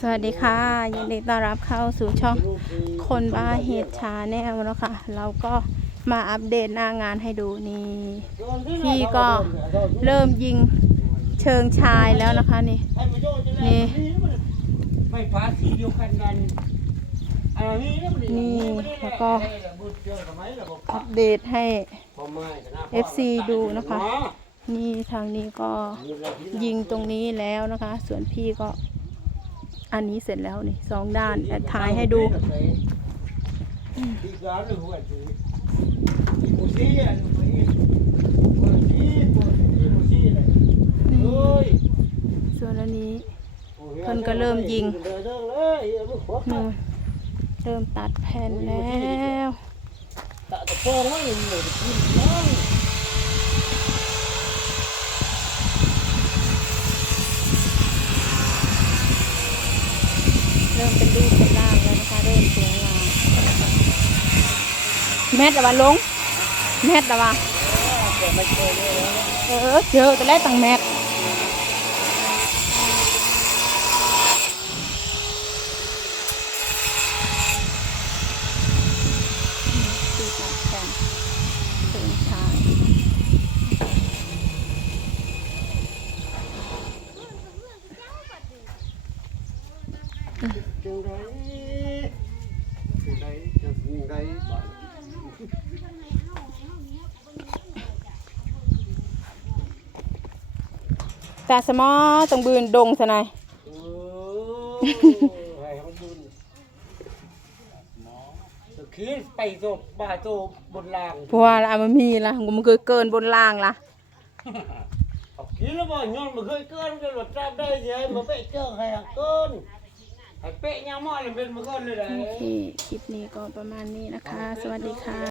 สวัสดีค่ะยินดีต้อนรับเข้าสู่ช่องคนบ้าเหตุชาแนลแล้วค่ะ เราก็มาอัปเดตหน้างานให้ดูนี่พี่ก็เริ่มยิงเชิงชายแล้วนะคะนี่ นี่ ไม่ฟ้าสีเดียวกันกันนี่แล้วก็อัปเดตให้ FC ดูนะคะ นี่ทางนี้ก็ยิงตรงนี้แล้วนะคะ ส่วนพี่ก็ อันนี้เสร็จแล้วนี่สองด้านแอดถ่ายให้ดูอีกแล้วหนึ่งหัวจีอีโมซี่อะหนึ่งหัวอีโมซี่โมซี่โมซี่เลยเฮ้ยส่วนอันนี้เพิ่นก็เริ่มยิงเดินเลยเอามือขวานู่นเริ่มตัดแผ่นแล้วตะตะโพงไม่เหมือนกินน้อง เริ่มเป็นรูปเป็นร่างแล้วนะคะเริ่มสวยงามแมทละวะลงแมทละวะแต่ไม่เคยเลยนะเออเจอแต่แรกตังแมทตีตัดแผ่นเชิงชาย จังไรจังไรจังไรบ้านตาสมอต้องบืนดงสนายโอ้ให้มันดุนตะกี้ไปโซบ้าโซบนรางเพราะว่าละมันมีละมันเคยเกินบนล่างละเอาขี้แล้วบ่ย้อนมันเคยเกินกันหลดจับได้ยังมาเป๊ะเจอใครอะเกิน ให้เป๊ะยังมอเลยเป็นมาก่อนเลยได้โอเค คลิปนี้ก็ประมาณนี้นะคะ สวัสดีค่ะ